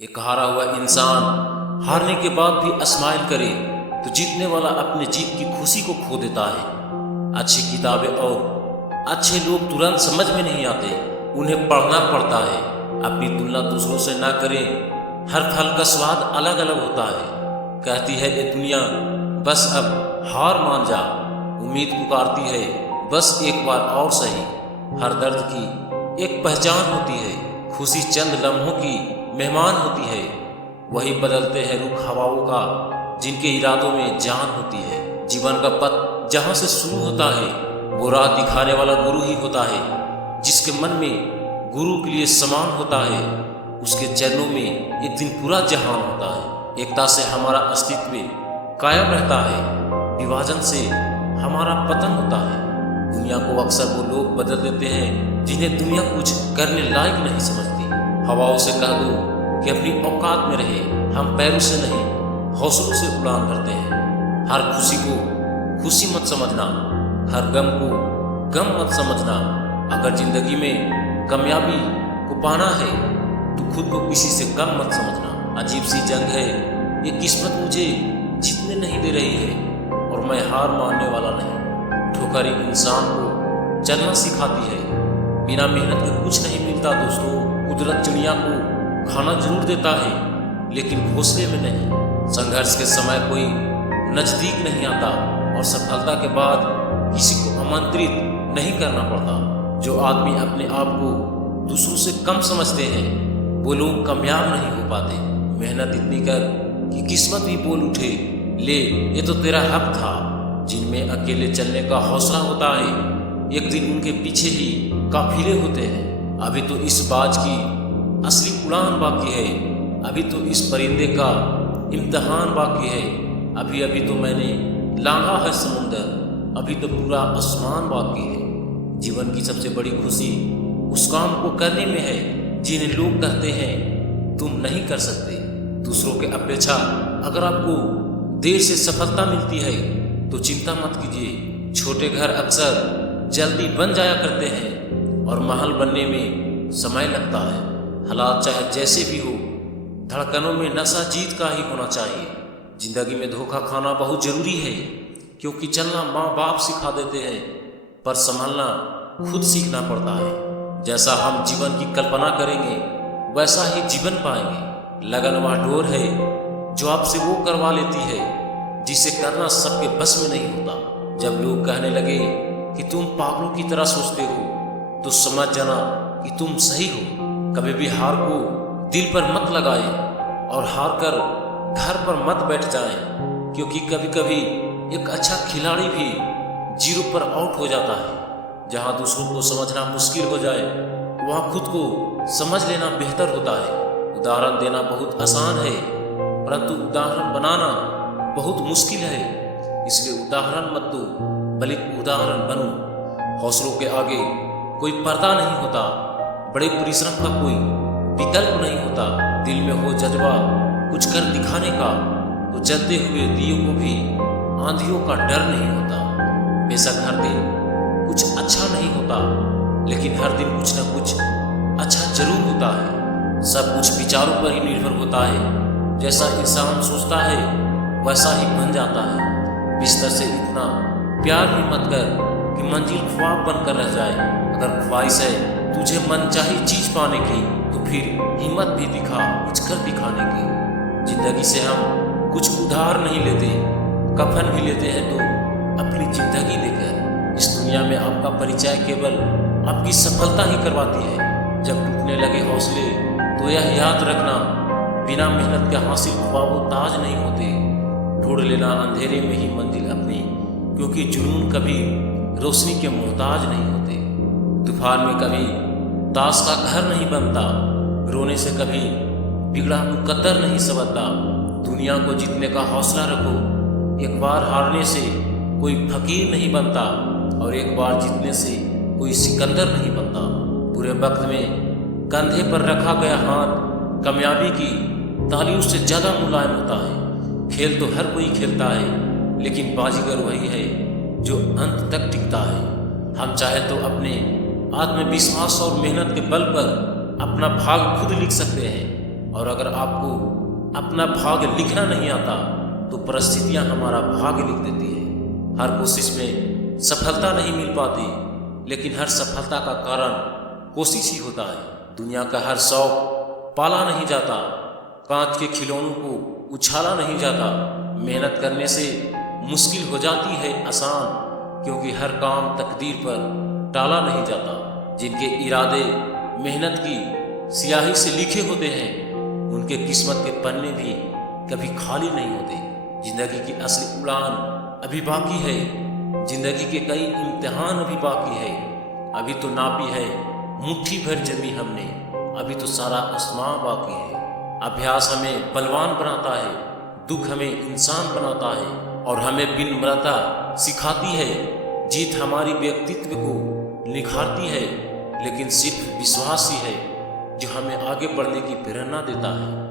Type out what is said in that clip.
एक हारा हुआ इंसान हारने के बाद भी स्माइल करे तो जीतने वाला अपने जीत की खुशी को खो देता है। अच्छी किताबें और अच्छे लोग तुरंत समझ में नहीं आते, उन्हें पढ़ना पड़ता है। अपनी तुलना दूसरों से ना करें, हर फल का स्वाद अलग अलग होता है। कहती है ये दुनिया बस अब हार मान जा, उम्मीद पुकारती है बस एक बार और सही। हर दर्द की एक पहचान होती है, खुशी चंद लम्हों की मेहमान होती है। वही बदलते हैं रुख हवाओं का जिनके इरादों में जान होती है। जीवन का पथ जहाँ से शुरू होता है वो राह दिखाने वाला गुरु ही होता है। जिसके मन में गुरु के लिए समान होता है उसके चरणों में एक दिन पूरा जहान होता है। एकता से हमारा अस्तित्व कायम रहता है, विभाजन से हमारा पतन होता है। दुनिया को अक्सर वो लोग बदल देते हैं जिन्हें दुनिया कुछ करने लायक नहीं समझती। हवाओं से कह दो कि अपनी औकात में रहे, हम पैरों से नहीं हौसलों से उड़ान भरते हैं। हर खुशी को खुशी मत समझना, हर गम को गम मत समझना। अगर जिंदगी में कामयाबी को पाना है तो खुद को किसी से कम मत समझना। अजीब सी जंग है ये, किस्मत मुझे जीतने नहीं दे रही है और मैं हार मानने वाला नहीं। ठोकर एक इंसान को चलना सिखाती है, बिना मेहनत के कुछ नहीं मिलता दोस्तों। कुदरत चिड़िया को खाना जरूर देता है लेकिन घोंसले में नहीं। संघर्ष के समय कोई नजदीक नहीं आता और सफलता के बाद किसी को आमंत्रित नहीं करना पड़ता। जो आदमी अपने आप को दूसरों से कम समझते हैं वो लोग कामयाब नहीं हो पाते। मेहनत इतनी कर कि किस्मत भी बोल उठे, ले ये तो तेरा हक था। जिनमें अकेले चलने का हौसला होता है एक दिन उनके पीछे ही काफिले होते हैं। अभी तो इस बाज की असली उड़ान बाकी है, अभी तो इस परिंदे का इम्तिहान बाकी है। अभी अभी तो मैंने लांघा है समुंदर, अभी तो पूरा आसमान बाकी है। जीवन की सबसे बड़ी खुशी उस काम को करने में है जिन्हें लोग कहते हैं तुम नहीं कर सकते। दूसरों के अपेक्षा अगर आपको देर से सफलता मिलती है तो चिंता मत कीजिए। छोटे घर अक्सर जल्दी बन जाया करते हैं और महल बनने में समय लगता है। हालात चाहे जैसे भी हो, धड़कनों में नशा जीत का ही होना चाहिए। जिंदगी में धोखा खाना बहुत जरूरी है क्योंकि चलना माँ बाप सिखा देते हैं पर संभलना खुद सीखना पड़ता है। जैसा हम जीवन की कल्पना करेंगे वैसा ही जीवन पाएंगे। लगन वह डोर है जो आपसे वो करवा लेती है जिसे करना सबके बस में नहीं होता। जब लोग कहने लगे कि तुम पागलों की तरह सोचते हो तो समझ जाना कि तुम सही हो। कभी भी हार को दिल पर मत लगाए और हार कर घर पर मत बैठ जाए क्योंकि कभी कभी एक अच्छा खिलाड़ी भी जीरो पर आउट हो जाता है। जहां दूसरों को समझना मुश्किल हो जाए वहां खुद को समझ लेना बेहतर होता है। उदाहरण देना बहुत आसान है परंतु उदाहरण बनाना बहुत मुश्किल है। इसलिए उदाहरण मत दो बल्कि उदाहरण बनो। हौसलों के आगे कोई पर्दा नहीं होता, बड़े परिश्रम का कोई विकल्प नहीं होता। दिल में हो जज्बा कुछ कर दिखाने का तो जलते हुए दियों को भी आंधियों का डर नहीं होता। बेशक हर दिन कुछ अच्छा नहीं होता लेकिन हर दिन कुछ न कुछ अच्छा जरूर होता है। सब कुछ विचारों पर ही निर्भर होता है, जैसा इंसान सोचता है वैसा ही बन जाता है। बिस्तर से इतना प्यार भी मत कर कि मंजिल ख्वाब बनकर रह जाए। अगर ख्वाहिश है तुझे मनचाही चीज पाने की तो फिर हिम्मत भी दिखा कुछ कर दिखाने की। जिंदगी से हम कुछ उधार नहीं लेते, कफन भी लेते हैं तो अपनी जिंदगी देकर। इस दुनिया में आपका परिचय केवल आपकी सफलता ही करवाती है। जब टूटने लगे हौसले तो यह याद रखना बिना मेहनत के हासिल ख्वाब ताज नहीं होते। ढूंढ लेना अंधेरे में ही मंजिल अपनी क्योंकि जुनून कभी रोशनी के मोहताज नहीं होते। तूफान में कभी ताश का घर नहीं बनता, रोने से कभी बिगड़ा मुकद्दर नहीं संवरता। दुनिया को जीतने का हौसला रखो, एक बार हारने से कोई फकीर नहीं बनता और एक बार जीतने से कोई सिकंदर नहीं बनता। बुरे वक्त में कंधे पर रखा गया हाथ कामयाबी की तालियों से ज़्यादा मुलायम होता है। खेल तो हर कोई खेलता है लेकिन बाजीगर वही है जो अंत तक टिकता है। हम चाहे तो अपने आत्मविश्वास और मेहनत के बल पर अपना भाग खुद लिख सकते हैं। और अगर आपको अपना भाग्य लिखना नहीं आता तो परिस्थितियां हमारा भाग्य लिख देती है। हर कोशिश में सफलता नहीं मिल पाती, लेकिन हर सफलता का कारण कोशिश ही होता है। दुनिया का हर शौक पाला नहीं जाता, कांच के खिलौनों को उछाला नहीं जाता। मेहनत करने से मुश्किल हो जाती है आसान, क्योंकि हर काम तकदीर पर टाला नहीं जाता। जिनके इरादे मेहनत की स्याही से लिखे होते हैं, उनके किस्मत के पन्ने भी कभी खाली नहीं होते। जिंदगी की असली उड़ान अभी बाकी है, जिंदगी के कई इम्तिहान अभी बाकी है। अभी तो नापी है मुट्ठी भर जमी हमने, अभी तो सारा आसमां बाकी है। अभ्यास हमें बलवान बनाता है, दुख हमें इंसान बनाता है, और हमें विनम्रता सिखाती है। जीत हमारी व्यक्तित्व को निखारती है, लेकिन सिर्फ विश्वास ही है जो हमें आगे बढ़ने की प्रेरणा देता है।